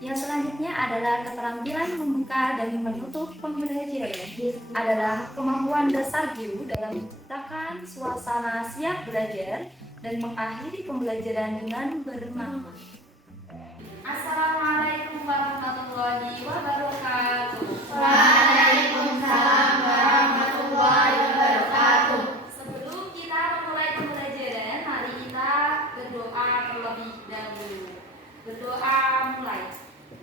Yang selanjutnya adalah keterampilan membuka dan menutup pembelajaran. Adalah kemampuan dasar guru dalam menciptakan suasana siap belajar dan mengakhiri pembelajaran dengan bermakna. Assalamualaikum warahmatullahi wabarakatuh. Waalaikumsalam warahmatullahi wabarakatuh. Sebelum kita memulai pembelajaran, mari kita berdoa terlebih dahulu. Berdoa mulai.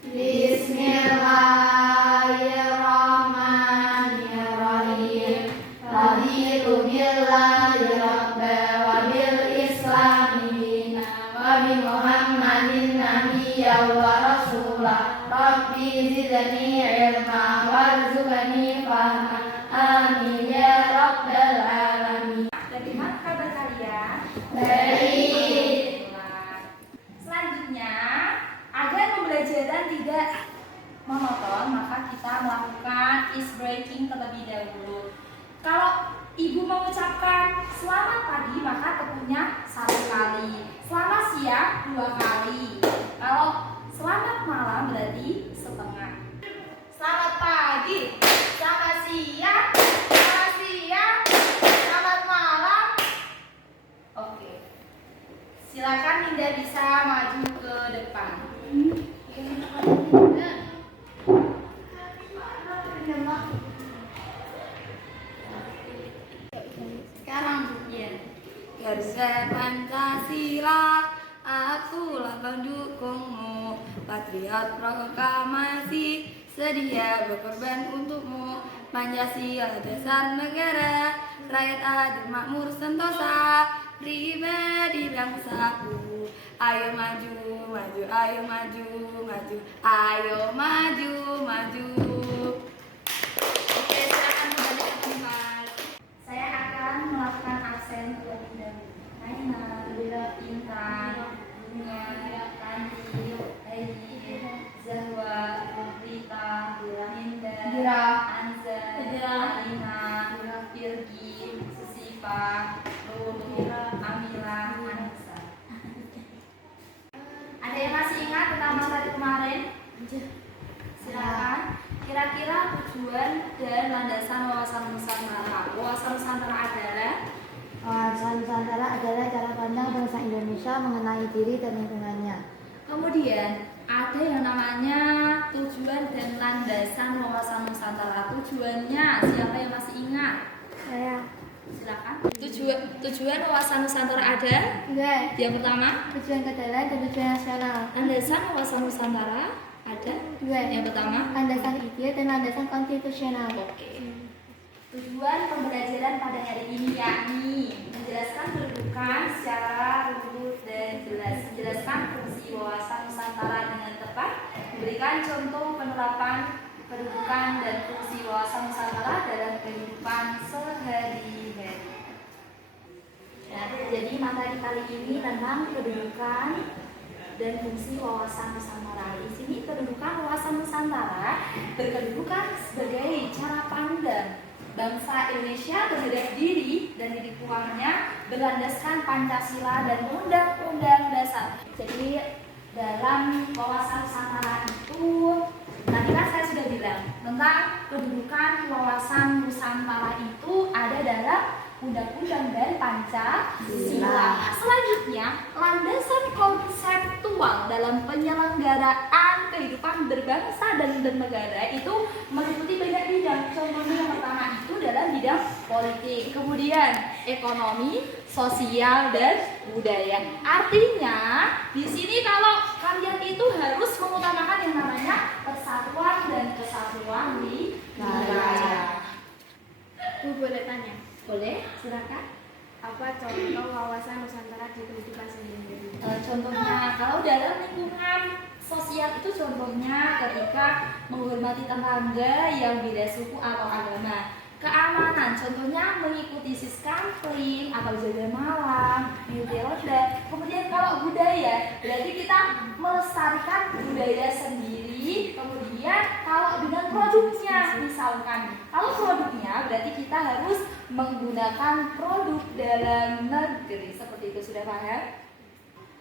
Bismillahirrahmanirrahim. Raditu billahi rabban wa bil islami dinan wa bi Muhammadin nabiyyan wa rasulah. Rabbi zidni ilma warzuqni fahma. Amin ya rabbal alamin. Bagaimana kabar kalian? Baik. Selanjutnya, agar pembelajaran tidak monoton, maka kita melakukan ice breaking terlebih dahulu. Kalau ibu mengucapkan selamat pagi, maka tepuknya 1 kali. Selamat siang 2 kali. Kalau selamat malam berarti setengah. Selamat pagi, selamat siang, selamat malam. Oke. Silakan Dinda bisa maju ke depan. Sekarang Iya. Garuda Pancasila, akulah pendukungmu, patriot proklamasi, sedia berkorban untukmu. Pancasila dasar negara, rakyat adil makmur sentosa, pribadi bangsaku. Ayo maju, maju, ayo maju, maju, ayo maju, maju. Oke, silakan kembali ke tempat. Saya akan melakukan absen terlebih dahulu. Naina, Intan, Bunga, Tanti, Aini, Zahwa, Rita, Hinda, Dira, Anza, Dira, Alina, Firgi, Susifa, Lulu, Amila, Anissa. Ada yang masih ingat tentang materi kemarin? Silakan. Kira-kira tujuan dan landasan wawasan Nusantara. Wawasan Nusantara adalah Wawasan Nusantara adalah cara pandang bangsa Indonesia mengenai diri dan lingkungannya. kemudian ada yang namanya tujuan dan landasan wawasan Nusantara. Tujuannya siapa yang masih ingat? Saya. Silakan. Tujuan wawasan Nusantara ada. Enggak. Yang pertama, Tujuan kedaulatan dan tujuan nasional. landasan wawasan Nusantara ada. Dua. Yang pertama, Landasan ide dan landasan konstitusional. oke. Tujuan pembelajaran pada hari ini yakni menjelaskan kedudukan secara runut dan jelas, menjelaskan fungsi wawasan Nusantara dengan tepat, memberikan contoh penerapan kedudukan dan fungsi wawasan Nusantara dalam kehidupan sehari-hari. Nah, jadi materi kali ini tentang kedudukan dan fungsi wawasan Nusantara. Di sini kedudukan wawasan Nusantara berkedudukan sebagai cara pandang bangsa Indonesia terhadap diri dan lingkungannya berlandaskan Pancasila dan Undang-Undang Dasar. Jadi dalam wawasan Nusantara itu, tadi kan saya sudah bilang tentang kedudukan wawasan Nusantara itu ada dalam Undang-Undang dan Pancasila. Selanjutnya, landasan konseptual dalam penyelenggaraan kehidupan berbangsa dan bernegara itu meliputi banyak bidang. Contohnya yang pertama itu dalam bidang politik, kemudian ekonomi, sosial, dan budaya. Artinya, di sini kalau kalian itu harus mengutamakan yang namanya persatuan dan kesatuan di negara. Bu, boleh tanya? Boleh, silakan. Apa contoh wawasan Nusantara di kehidupan sehari-hari? Contohnya, kalau dalam lingkungan sosial itu contohnya ketika menghormati tetangga yang beda suku atau agama. Keamanan, contohnya mengikuti siskampling atau jaga malam, beauty ronda. Kemudian kalau budaya, berarti kita melestarikan budaya sendiri. Kemudian kalau dengan produknya, misalkan kalau produknya berarti kita harus menggunakan produk dalam negeri. Seperti itu, sudah paham?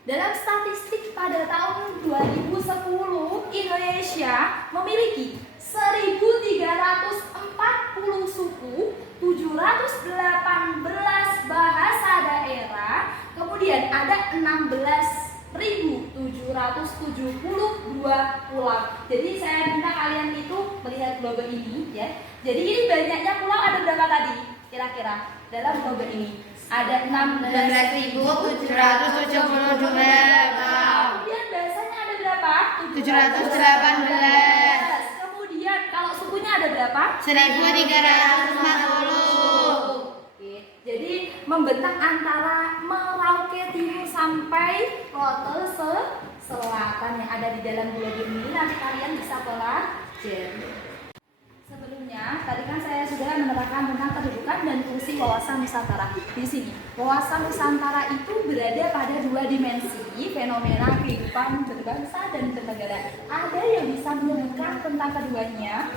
Dalam statistik pada tahun 2010, Indonesia memiliki 1.340 suku, 718 bahasa daerah, kemudian ada 16.772 pulau. Jadi saya minta kalian itu melihat logo ini ya. Jadi ini banyaknya pulau ada berapa tadi? Kira-kira dalam logo ini ada 16.772. Kemudian bahasanya ada berapa? 718. Kemudian kalau sukunya ada berapa? 1.340. Oke. Jadi membentang antara Merauke Timur sampai Rote Selatan yang ada di dalam logo ini. Nanti kalian bisa pelajari. Sebelumnya, tadi kan saya sudah menerangkan tentang kedudukan dan fungsi wawasan Nusantara. Di sini, wawasan Nusantara itu berada pada dua dimensi, fenomena kehidupan berbangsa dan bernegara. Ada yang bisa menyebutkan tentang keduanya?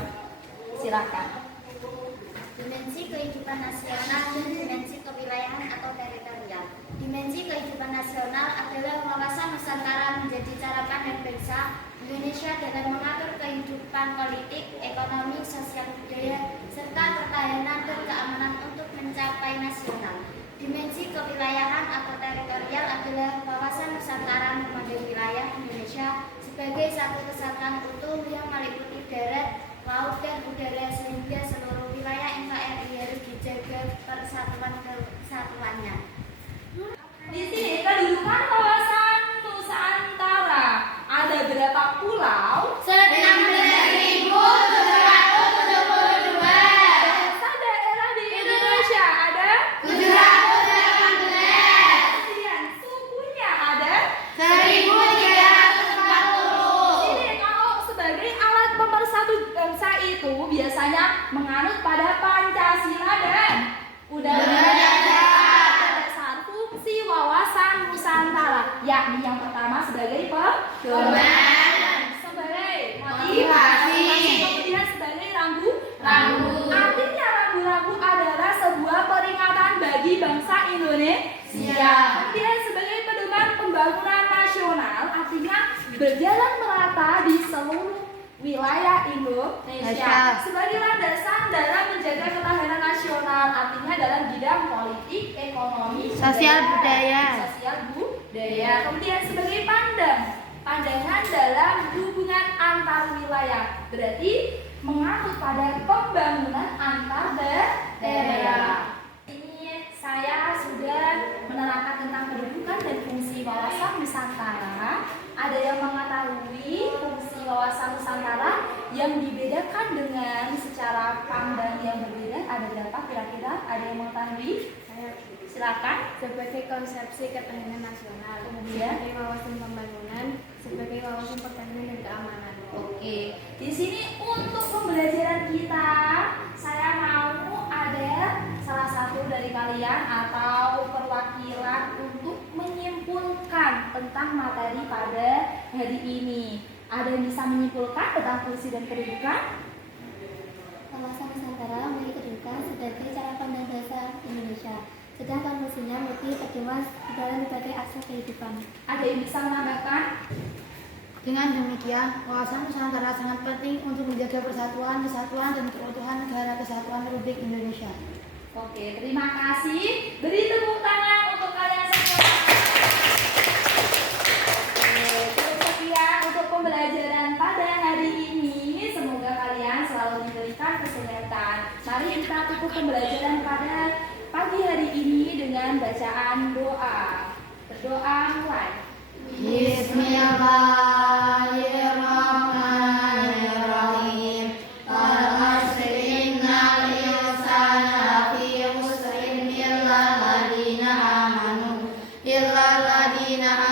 Silakan. Dimensi kehidupan nasional dan dimensi kewilayahan atau teritorial. Dimensi kehidupan nasional adalah wawasan Nusantara menjadi cara pandang bangsa Indonesia dalam mengatur kehidupan politik, ekonomi, sosial budaya, serta pertahanan dan keamanan untuk mencapai nasional. Dimensi kewilayahan atau teritorial adalah wawasan Nusantara memandang wilayah Indonesia sebagai satu kesatuan utuh yang meliputi darat, laut, dan udara, sehingga seluruh wilayah NKRI harus dijaga kesatuannya. Di sini kedudukan kawasan Nusantara ada berapa pulau? 16.772. Bahasa daerah di Indonesia ada 718. kemudian sukunya ada 1.340. Ini kalau sebagai alat pemersatu bangsa itu biasanya menganut pada Pancasila dan Undang-Undang Dasar. Fungsi wawasan Nusantara, yakni yang pertama sebagai Pedoman. sebagai Motivasi. kemudian sebagai rambu. Rambu. Artinya rambu-rambu adalah sebuah peringatan bagi bangsa Indonesia. Kemudian sebagai pedoman pembangunan nasional, artinya berjalan merata di seluruh wilayah Indonesia. Sebagai landasan dalam menjaga ketahanan nasional, artinya dalam bidang politik, ekonomi, Sosial budaya. Kemudian sebagai pandangan dalam hubungan antar wilayah, berarti mengatur pada pembangunan antar daerah. Ini saya sudah menerangkan tentang kedudukan dan fungsi wawasan Nusantara. Ada yang mengetahui fungsi wawasan Nusantara yang dibedakan dengan secara pandang yang berbeda? Ada berapa kira-kira? Ada yang mengetahui? Silakan. Sebagai konsepsi ketahanan nasional, Kemudian? sebagai wawasan pembangunan, sebagai wawasan pertahanan dan keamanan. Oke, di sini untuk pembelajaran kita, saya mau ada salah satu dari kalian atau perwakilan untuk menyimpulkan tentang materi pada hari ini. Ada yang bisa menyimpulkan tentang fungsi dan kedudukan? Wawasan Nusantara memiliki kedudukan sebagai cara pandang bangsa Indonesia, sedangkan fungsinya menjadi pedoman dalam berbagai aspek kehidupan. Ada yang bisa menambahkan? Dengan demikian, wawasan Nusantara sangat penting untuk menjaga persatuan, kesatuan, dan keutuhan negara kesatuan Republik Indonesia. Oke, terima kasih. Beri tepuk tangan untuk kalian semua. Oke, cukup sekian untuk pembelajaran pada hari ini. Semoga kalian selalu diberikan kesehatan. Mari kita tutup pembelajaran pada pagi hari ini dengan bacaan doa. Berdoa mulai. Bismillahirrahmanirrahim. Al-asri innal insana lafi khusrin illa alladhina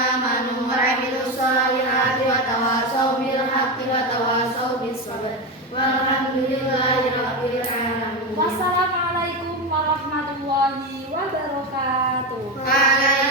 amanu wa 'amilus shalihati wa tawasaw bil haqqi wa tawasaw bis sabr. Walhamdulillahi rabbil alamin. Wassalamualaikum warahmatullahi wabarakatuh. Waalaikumsalam.